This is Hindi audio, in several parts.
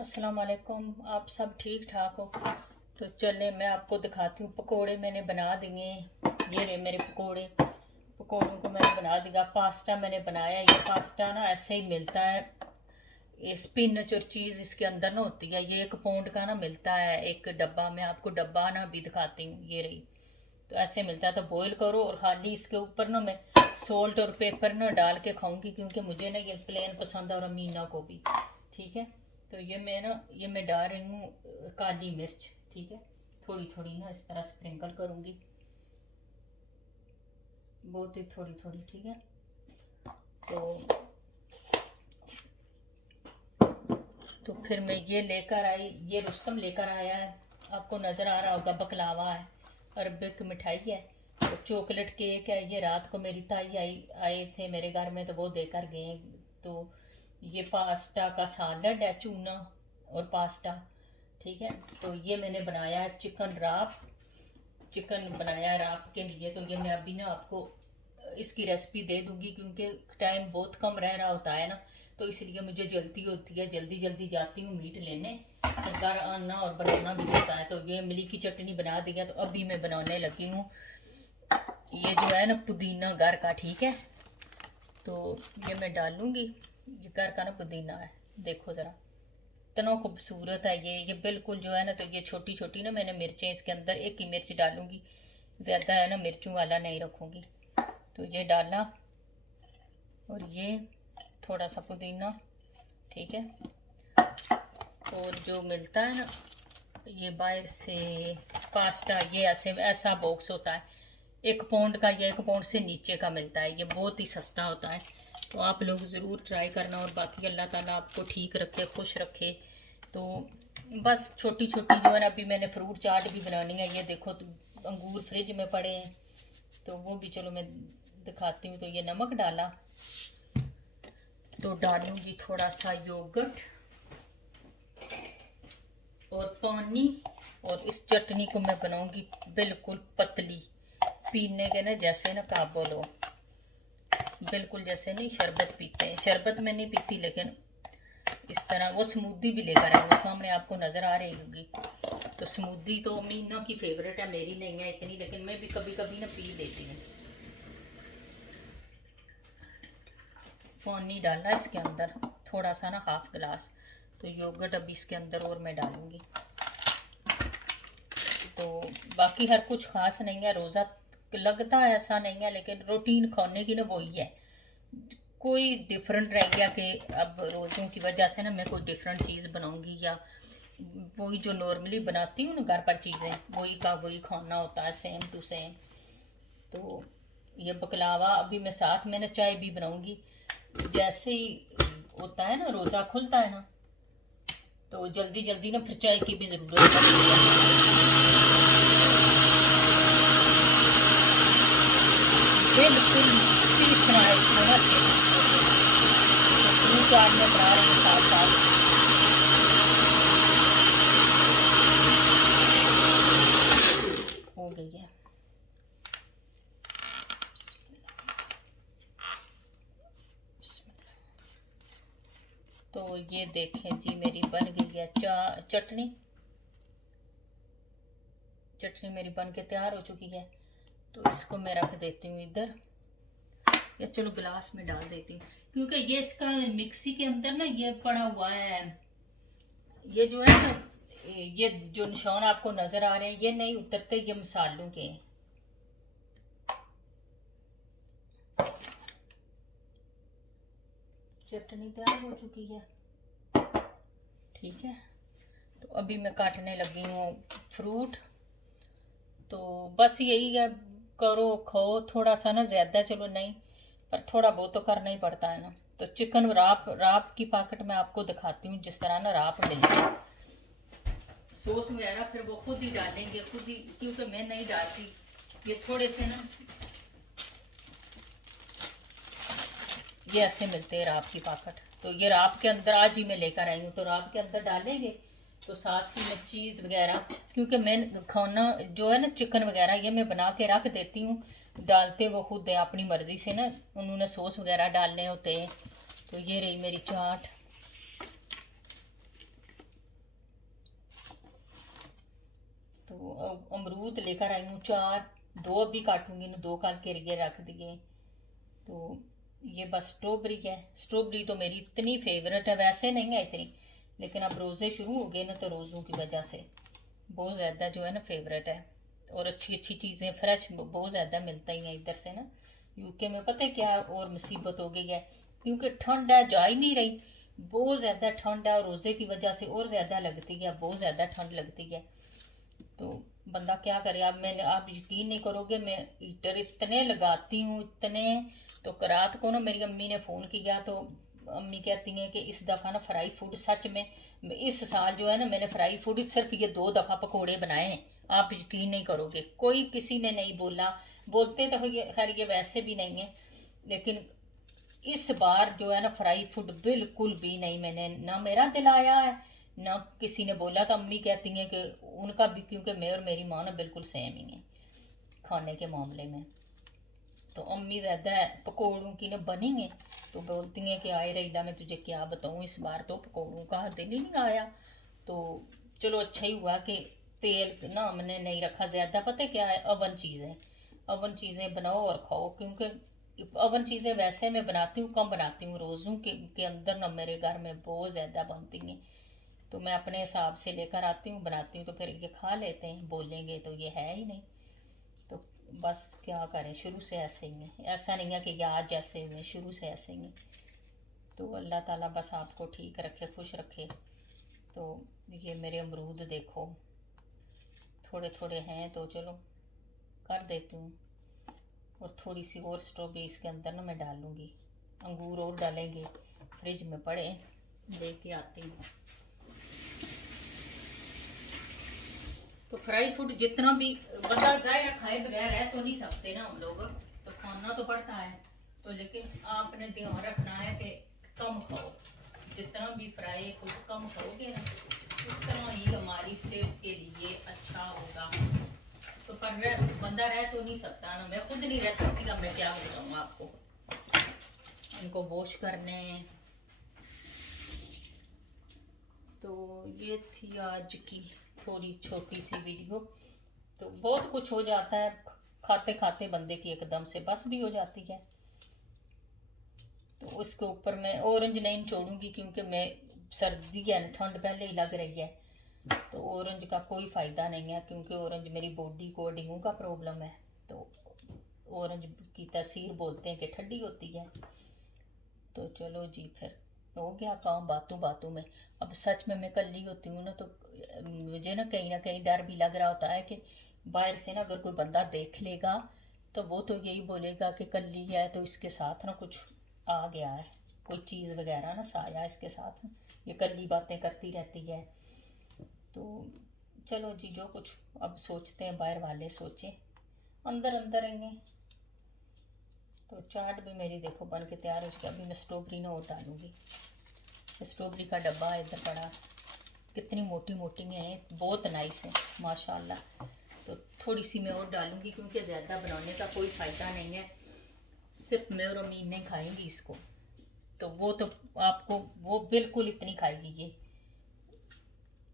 अस्सलाम वालेकुम। आप सब ठीक ठाक हो? तो चले मैं आपको दिखाती हूँ। पकोड़े मैंने बना दिए। ये रहे मेरे पकोड़े। पकोड़ों को मैंने बना दिया। पास्ता मैंने बनाया। ये पास्ता ना ऐसे ही मिलता है। ये स्पिनच और चीज़ इसके अंदर ना होती है। ये 1 पाउंड का ना मिलता है एक डब्बा। मैं आपको डब्बा ना भी दिखाती हूँ। ये रही। तो ऐसे मिलता है। तो बॉईल करो और खाली इसके ऊपर ना मैं सोल्ट और पेपर ना डाल के खाऊंगी, क्योंकि मुझे ना ये प्लेन पसंद है और अमीना को भी। ठीक है। तो ये मैं डाल रही हूँ काली मिर्च। ठीक है। थोड़ी थोड़ी ना इस तरह स्प्रिंकल करूँगी। बहुत ही थोड़ी थोड़ी। ठीक है। तो फिर मैं ये लेकर आई। ये रुस्तम लेकर आया है। आपको नज़र आ रहा होगा। बकलावा है, अरबिक मिठाई है। तो चॉकलेट केक है। ये रात को मेरी ताई आए थे मेरे घर में, तो वो देकर गए। तो ये पास्ता का सालड है, चूना और पास्ता। ठीक है। तो ये मैंने बनाया है चिकन राप। चिकन बनाया राप के लिए। तो ये मैं अभी ना आपको इसकी रेसिपी दे दूंगी, क्योंकि टाइम बहुत कम रह रहा होता है ना, तो इसलिए मुझे जल्दी होती है। जल्दी जल्दी जाती हूँ मीट लेने, तो घर आना और बनाना भी होता है। तो ये इमली की चटनी बना दी है। तो अभी मैं बनाने लगी हूँ। ये जो है ना पुदीना घर का। ठीक है। तो ये मैं डालूंगी। ये घर का ना पुदीना है। देखो ज़रा इतना खूबसूरत है ये बिल्कुल जो है ना। तो ये छोटी छोटी ना मैंने मिर्चें इसके अंदर एक ही मिर्च डालूंगी। ज़्यादा है ना मिर्चों वाला नहीं रखूँगी। तो ये डाला और ये थोड़ा सा पुदीना। ठीक है। और जो मिलता है ना ये बाहर से पास्ता, ये ऐसे ऐसा बॉक्स होता है 1 पाउंड का। ये 1 पाउंड से नीचे का मिलता है। ये बहुत ही सस्ता होता है। तो आप लोग ज़रूर ट्राई करना। और बाकी अल्लाह ताला आपको ठीक रखे, खुश रखे। तो बस छोटी छोटी जो है ना, अभी मैंने फ्रूट चाट भी बनानी है। ये देखो तो अंगूर फ्रिज में पड़े हैं, तो वो भी चलो मैं दिखाती हूँ। तो ये नमक डाला। तो डालूंगी थोड़ा सा योगर्ट और पानी। और इस चटनी को मैं बनाऊंगी बिल्कुल पतली, पीने के ना जैसे ना का बोलो, बिल्कुल जैसे नहीं शरबत पीते हैं। शरबत में नहीं पीती, लेकिन इस तरह। वो स्मूदी भी लेकर आई, वो सामने आपको नज़र आ रही होगी। तो स्मूदी तो मीना की फेवरेट है, मेरी नहीं है इतनी, लेकिन मैं भी कभी कभी ना पी लेती हूँ। पानी डालना इसके अंदर थोड़ा सा ना, 1/2 गिलास। तो योगर्ट अभी इसके अंदर और मैं डालूंगी। तो बाकी हर कुछ खास नहीं है। रोज़ा लगता है ऐसा नहीं है, लेकिन रूटीन खाने की ना वही है। कोई डिफरेंट रह गया कि अब रोज़ों की वजह से ना मैं कोई डिफरेंट चीज़ बनाऊंगी, या वही जो नॉर्मली बनाती हूँ ना घर पर चीज़ें, वही का वही खाना होता है, सेम टू सेम। तो ये बकलावा अभी मैं साथ में ना चाय भी बनाऊंगी। जैसे ही होता है ना रोज़ा खुलता है ना, तो जल्दी जल्दी ना फिर चाय की भी ज़रूरत पड़ती है। बिल्कुल तीसरा है इसमें ना। फ्रूट चाट में बना रही हूँ साथ साथ। हो गई है। तो ये देखें जी, मेरी बन गई है चटनी। चटनी मेरी बन के तैयार हो चुकी है। तो इसको मैं रख देती हूँ इधर, या चलो गिलास में डाल देती हूँ, क्योंकि ये इसका मिक्सी के अंदर ना ये पड़ा हुआ है। ये जो है ना, ये जो निशान आपको नजर आ रहे हैं ये नहीं उतरते, ये मसालों के हैं। चटनी तैयार हो चुकी है। ठीक है। तो अभी मैं काटने लगी हूँ फ्रूट। तो बस यही है, करो खाओ। थोड़ा सा ना ज़्यादा चलो नहीं, पर थोड़ा बहुत तो करना ही पड़ता है ना। तो चिकन राप राप की पैकेट में आपको दिखाती हूँ, जिस तरह ना राप मिलती है। सॉस वगैरह फिर वो खुद ही डालेंगे, खुद ही, क्योंकि मैं नहीं डालती। ये थोड़े से ना ये ऐसे मिलते हैं राप की पैकेट। तो ये राप के अंदर आज ही मैं लेकर आई हूँ। तो राप के अंदर डालेंगे। तो साथ ही में चीज़ वगैरह, क्योंकि मैं खाना जो है ना चिकन वगैरह ये मैं बना के रख देती हूँ। डालते वो खुद है अपनी मर्ज़ी से ना, उन्होंने सॉस वगैरह डालने होते हैं। तो ये रही मेरी चाट। अमरूद लेकर आई हूँ 4, 2 अभी काटूंगी ना, 2 काट के लिए रख दिए। तो ये बस स्ट्रॉबेरी है। स्ट्रॉबेरी तो मेरी इतनी फेवरेट है, वैसे नहीं है इतनी, लेकिन अब रोज़े शुरू हो गए ना तो रोज़ों की वजह से बहुत ज़्यादा जो है ना फेवरेट है। और अच्छी अच्छी चीज़ें फ्रेश बहुत ज़्यादा मिलता ही हैं इधर से ना। यूके में पता है क्या और मुसीबत हो गई है, क्योंकि ठंड है, जा ही नहीं रही। बहुत ज़्यादा ठंड है और रोज़े की वजह से और ज़्यादा लगती है, बहुत ज़्यादा ठंड लगती है। तो बंदा क्या करे। अब मैंने, आप यकीन नहीं करोगे, मैं हीटर इतने लगाती हूँ इतने। तो रात को ना मेरी अम्मी ने फ़ोन किया तो अम्मी कहती हैं कि इस दफ़ा ना फ्राई फूड सच में इस साल जो है ना मैंने फ्राई फूड सिर्फ ये 2 दफ़ा पकोड़े बनाए हैं। आप यकीन नहीं करोगे, कोई किसी ने नहीं बोला। बोलते तो ये खैर ये वैसे भी नहीं है, लेकिन इस बार जो है ना फ्राई फूड बिल्कुल भी नहीं, मैंने ना मेरा दिल आया है ना किसी ने बोला। तो अम्मी कहती हैं कि उनका भी, क्योंकि मैं और मेरी माँ ना बिल्कुल सेम ही है खाने के मामले में। तो अम्मी ज़्यादा पकौड़ों की ना बनी है, तो बोलती हैं कि आए रहीला मैं तुझे क्या बताऊँ, इस बार तो पकौड़ों का दिल ही नहीं आया। तो चलो अच्छा ही हुआ कि तेल ना हमने नहीं रखा ज़्यादा। पता है क्या है, अवन चीज़ें, अवन चीज़ें बनाओ और खाओ, क्योंकि अवन चीज़ें वैसे मैं बनाती हूँ कम बनाती हूँ, रोज़ों के अंदर ना मेरे घर में बहुत ज़्यादा बनती हैं। तो मैं अपने हिसाब से लेकर आती हूँ बनाती हूँ, तो फिर ये खा लेते हैं, बोलेंगे तो ये है ही नहीं। तो बस क्या करें, शुरू से ऐसे ही है, ऐसा नहीं है कि ये आज जैसे हुए, शुरू से ऐसे ही है। तो अल्लाह ताला बस आपको ठीक रखे, खुश रखे। तो ये मेरे अमरूद देखो थोड़े थोड़े हैं, तो चलो कर देती हूँ। और थोड़ी सी और स्ट्रॉबेरी इसके अंदर ना मैं डालूँगी, अंगूर और डालेंगे, फ्रिज में पड़े, लेके आती हूँ। तो फ्राई फूड जितना भी बंदा जाए या खाए बगैर रह तो नहीं सकते ना हम लोग, तो खाना तो पड़ता है। तो लेकिन आपने ध्यान रखना है कि कम खाओ, जितना भी फ्राई फूड कम खाओगे ना उतना ही हमारी सेहत के लिए अच्छा होगा। तो पर बंदा रह तो नहीं सकता ना, मैं खुद नहीं रह सकती, अब मैं क्या बताऊँ आपको। इनको वॉश करने हैं। तो ये थी आज की थोड़ी छोटी सी वीडियो। तो बहुत कुछ हो जाता है खाते खाते बंदे की, एकदम से बस भी हो जाती है। तो उसके ऊपर मैं ऑरेंज नहीं छोड़ूंगी, क्योंकि मैं सर्दी है, ठंड पहले ही लग रही है। तो ऑरेंज का कोई फ़ायदा नहीं है, क्योंकि ऑरेंज मेरी बॉडी को डेंगू का प्रॉब्लम है। तो ऑरेंज की तासीर बोलते हैं कि ठंडी होती है। तो चलो जी, फिर हो गया काम बातों बातों में। अब सच में मैं कल्ली होती हूँ ना, तो मुझे ना कहीं डर भी लग रहा होता है कि बाहर से ना अगर कोई बंदा देख लेगा तो वो तो यही बोलेगा कि कल्ली है तो इसके साथ ना कुछ आ गया है, कोई चीज़ वगैरह ना साया इसके साथ, ये कल्ली बातें करती रहती है। तो चलो जी, जो कुछ अब सोचते हैं बाहर वाले सोचें, अंदर अंदर रहेंगे। तो चाट भी मेरी देखो बन के तैयार हो चुकी है। अभी मैं स्ट्रॉबेरी ना और डालूंगी। स्ट्रॉबेरी का डब्बा इधर पड़ा, कितनी मोटी मोटी है, बहुत नाइस है माशाल्लाह। तो थोड़ी सी मैं और डालूंगी, क्योंकि ज़्यादा बनाने का कोई फ़ायदा नहीं है, सिर्फ मैं और अमीन ने खाएंगी इसको। तो वो तो आपको वो बिल्कुल इतनी खाएगी ये।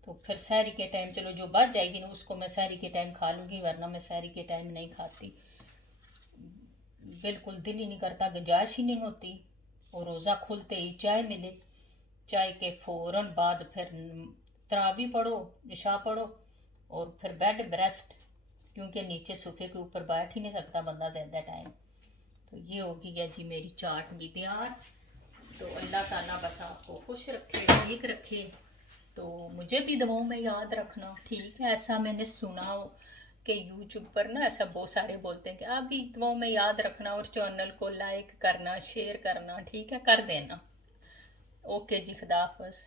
तो फिर सहरी के टाइम चलो जो बच जाएगी ना उसको मैं सहरी के टाइम खा लूँगी, वरना मैं सहरी के टाइम नहीं खाती, बिल्कुल दिल ही नहीं करता, गुंजाइश ही नहीं होती। और रोज़ा खुलते ही चाय मिले, चाय के फ़ौरन बाद फिर तरावी पढ़ो, इशा पढ़ो, और फिर बेड ब्रेस्ट, क्योंकि नीचे सोफे के ऊपर बैठ ही नहीं सकता बंदा ज़्यादा टाइम। तो ये होगी है जी मेरी चाट भी तैयार। तो अल्लाह ताला बस आपको खुश रखे, ठीक रखे। तो मुझे भी दुआओं में याद रखना, ठीक है। ऐसा मैंने सुना कि यूट्यूब पर ना ऐसा बहुत सारे बोलते हैं कि आप भी दुआओं में याद रखना और चैनल को लाइक करना, शेयर करना, ठीक है, कर देना। ओके जी, खुदा हाफ़िज़।